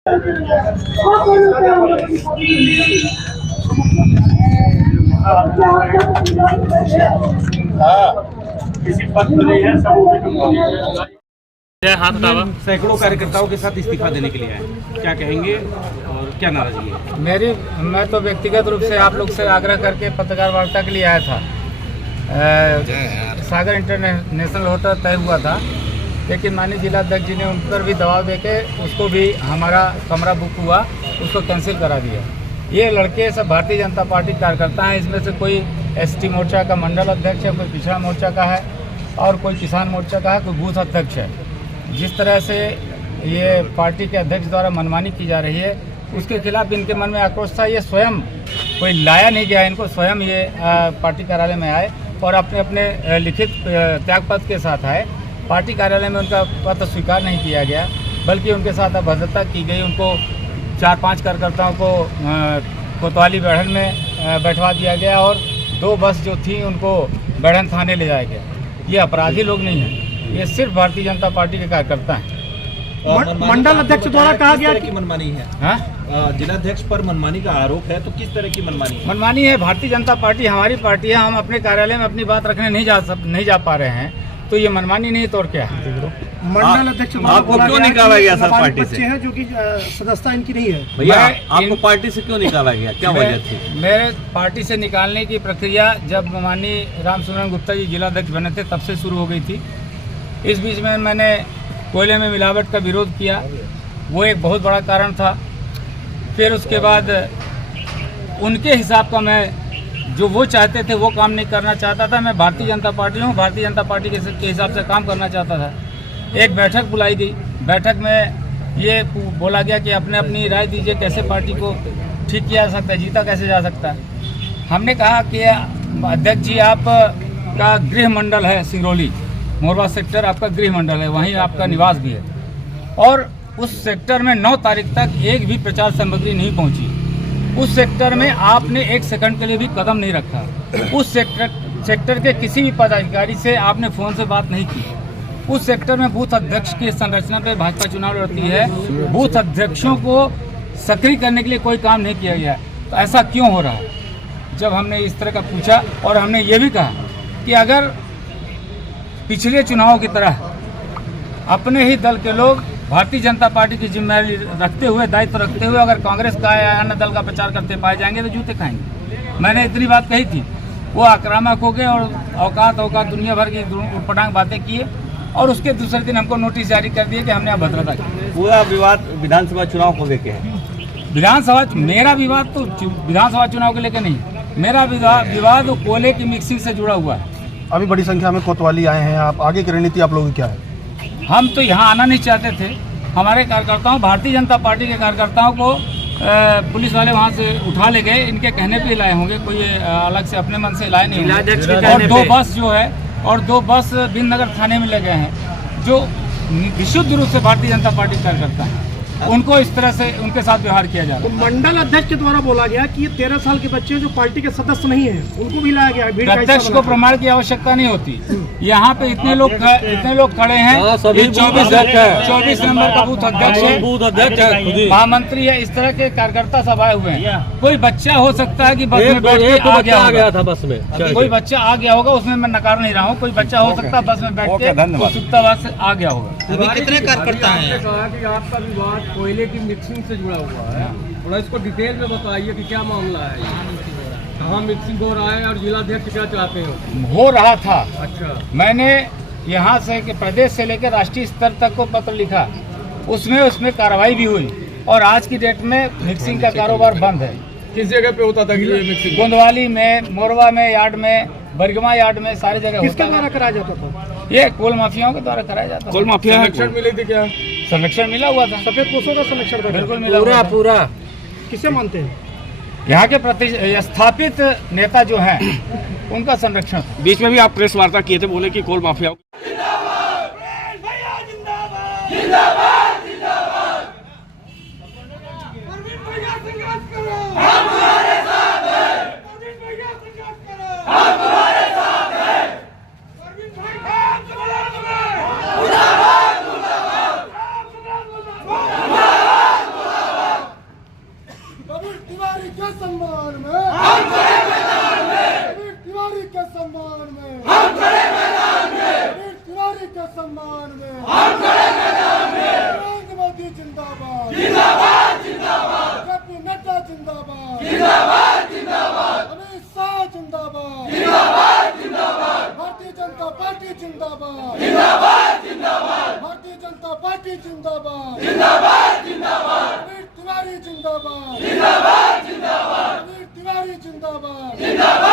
किसी पद पर नहीं है, सब हाथ उठावा। सैकड़ों कार्यकर्ताओं के साथ इस्तीफा देने के लिए आए, क्या कहेंगे और क्या नाराजगी है? मैं तो व्यक्तिगत रूप से आप लोग से आग्रह करके पत्रकार वार्ता के लिए आया था। सागर इंटरनेशनल होटल तय हुआ था, लेकिन माननीय जिलाध्यक्ष जी ने उन पर भी दबाव देके उसको भी हमारा कमरा बुक हुआ, उसको कैंसिल करा दिया। ये लड़के सब भारतीय जनता पार्टी कार्यकर्ता हैं। इसमें से कोई एसटी मोर्चा का मंडल अध्यक्ष है, कोई पिछड़ा मोर्चा का है और कोई किसान मोर्चा का है, कोई बूथ अध्यक्ष है। जिस तरह से ये पार्टी के अध्यक्ष द्वारा मनमानी की जा रही है, उसके खिलाफ इनके मन में आक्रोश था। ये स्वयं कोई लाया नहीं गया इनको, स्वयं ये पार्टी कार्यालय में आए और अपने अपने लिखित त्यागपत्र के साथ आए। पार्टी कार्यालय में उनका पत्र स्वीकार नहीं किया गया, बल्कि उनके साथ अभद्रता की गई। उनको 4-5 कार्यकर्ताओं को कोतवाली बेढ़न में बैठवा दिया गया और 2 बस जो थी उनको बेढ़न थाने ले जाया गया। ये अपराधी लोग नहीं हैं, ये सिर्फ भारतीय जनता पार्टी के कार्यकर्ता हैं। मंडल अध्यक्ष द्वारा कहा गया कि मनमानी है। जिलाध्यक्ष पर मनमानी का आरोप है, तो किस तरह की मनमानी है? मनमानी है, भारतीय जनता पार्टी हमारी पार्टी है। हम अपने कार्यालय में अपनी बात रखने नहीं जा पा रहे हैं, तो ये मनमानी नहीं तो और क्या है? मंडल अध्यक्ष आपको क्यों निकाला गया सर पार्टी से? हैं जो कि सदस्यता इनकी नहीं है। भैया आपको पार्टी से क्यों निकाला गया, क्या वजह थी? मेरे पार्टी से निकालने की प्रक्रिया जब माननीय रामसुब्रमण्यम गुप्ता जी जिलाध्यक्ष बने थे तब से शुरू हो गई थी। इस बीच में मैंने कोयले में मिलावट का विरोध किया, वो एक बहुत बड़ा कारण था। फिर उसके बाद उनके हिसाब का मैं जो वो चाहते थे वो काम नहीं करना चाहता था। मैं भारतीय जनता पार्टी हूँ, भारतीय जनता पार्टी के हिसाब से काम करना चाहता था। एक बैठक बुलाई गई, बैठक में ये बोला गया कि अपने अपनी राय दीजिए कैसे पार्टी को ठीक किया जा सकता है, जीता कैसे जा सकता है। हमने कहा कि अध्यक्ष जी आपका गृह मंडल है सिंगरौली, मोरवा सेक्टर आपका गृह मंडल है, वहीं आपका निवास भी है और उस सेक्टर में 9 तारीख तक एक भी प्रचार सामग्री नहीं पहुंची। उस सेक्टर में आपने 1 सेकंड के लिए भी कदम नहीं रखा। उस सेक्टर के किसी भी पदाधिकारी से आपने फ़ोन से बात नहीं की। उस सेक्टर में बूथ अध्यक्ष की संरचना पर भाजपा चुनाव लड़ती है, बूथ अध्यक्षों को सक्रिय करने के लिए कोई काम नहीं किया गया। तो ऐसा क्यों हो रहा है? जब हमने इस तरह का पूछा और हमने ये भी कहा कि अगर पिछले चुनाव की तरह अपने ही दल के लोग भारतीय जनता पार्टी की जिम्मेदारी रखते हुए, दायित्व रखते हुए अगर कांग्रेस का या अन्य दल का प्रचार करते पाए जाएंगे तो जूते खाएंगे। मैंने इतनी बात कही थी, वो आक्रामक हो गए और औकात दुनिया भर की उटपटांग बातें किए और उसके दूसरे दिन हमको नोटिस जारी कर दिए कि हमने अभद्रता की। पूरा विवाद विधानसभा चुनाव को लेके है। मेरा विवाद तो विधानसभा चुनाव को लेकर नहीं, मेरा विवाद कोयले की मिक्सिंग से जुड़ा हुआ है। अभी बड़ी संख्या में कोतवाली आए हैं, आप आगे की रणनीति आप लोगों की क्या है? हम तो यहाँ आना नहीं चाहते थे। हमारे कार्यकर्ताओं, भारतीय जनता पार्टी के कार्यकर्ताओं को पुलिस वाले वहाँ से उठा ले गए, इनके कहने पे लाए होंगे, कोई अलग से अपने मन से लाए नहीं होंगे। और 2 बस जो है और 2 बस बिंदनगर थाने में ले गए हैं जो विशुद्ध रूप से भारतीय जनता पार्टी के कार्यकर्ता हैं। उनको इस तरह से उनके साथ व्यवहार किया जा रहा है। तो मंडल अध्यक्ष के द्वारा बोला गया कि ये 13 साल के बच्चे जो पार्टी के सदस्य नहीं है उनको भी लाया गया है। अध्यक्ष को प्रमाण की आवश्यकता नहीं होती। यहाँ पे इतने लोग खड़े हैं, 24 नंबर का बूथ अध्यक्ष है, महामंत्री है, इस तरह के कार्यकर्ता सब आए हुए हैं। कोई बच्चा हो सकता है कि बस में बैठ के आ गया था, बस में कोई बच्चा आ गया होगा, उसमें मैं नकार नहीं रहा हूँ। कोई बच्चा हो सकता है बस में बैठ के उत्सुकतावाद से आ गया होगा। कितने कार्यकर्ता हैं? कि आपका विवाद कोयले की मिक्सिंग से जुड़ा हुआ है, थोड़ा इसको डिटेल में बताइए कि क्या मामला है, कहाँ मिक्सिंग हो रहा है और जिलाध्यक्ष क्या चाहते हो रहा था। अच्छा, मैंने यहाँ से कि प्रदेश से लेकर राष्ट्रीय स्तर तक को पत्र लिखा, उसमें कार्रवाई भी हुई और आज की डेट में मिक्सिंग का कारोबार बंद है। किस जगह पे होता था कि ये मिक्सिंग? गोंदवाली में, मोरवा में यार्ड में, बरगमा यार्ड में, सारी जगह किसके द्वारा कराया जाता था? ये कोल माफियाओं के द्वारा कराया जाता था। कोल माफिया संरक्षण मिले थे क्या? संरक्षण मिला हुआ था, सफेद पोषों का संरक्षण था, बिल्कुल मिला हुआ था। पूरा किसे मानते हैं? यहाँ के स्थापित नेता जो हैं उनका संरक्षण। बीच में भी आप प्रेस वार्ता किए थे, बोले कि कोल माफिया सम्मान में नरेंद्र मोदी जिंदाबाद जेपी नड्डा जिंदाबाद अमित शाह जिंदाबाद भारतीय जनता पार्टी जिंदाबाद भारतीय जनता पार्टी जिंदाबाद अमित तिवारी जिंदाबाद अमित तिवारी जिंदाबाद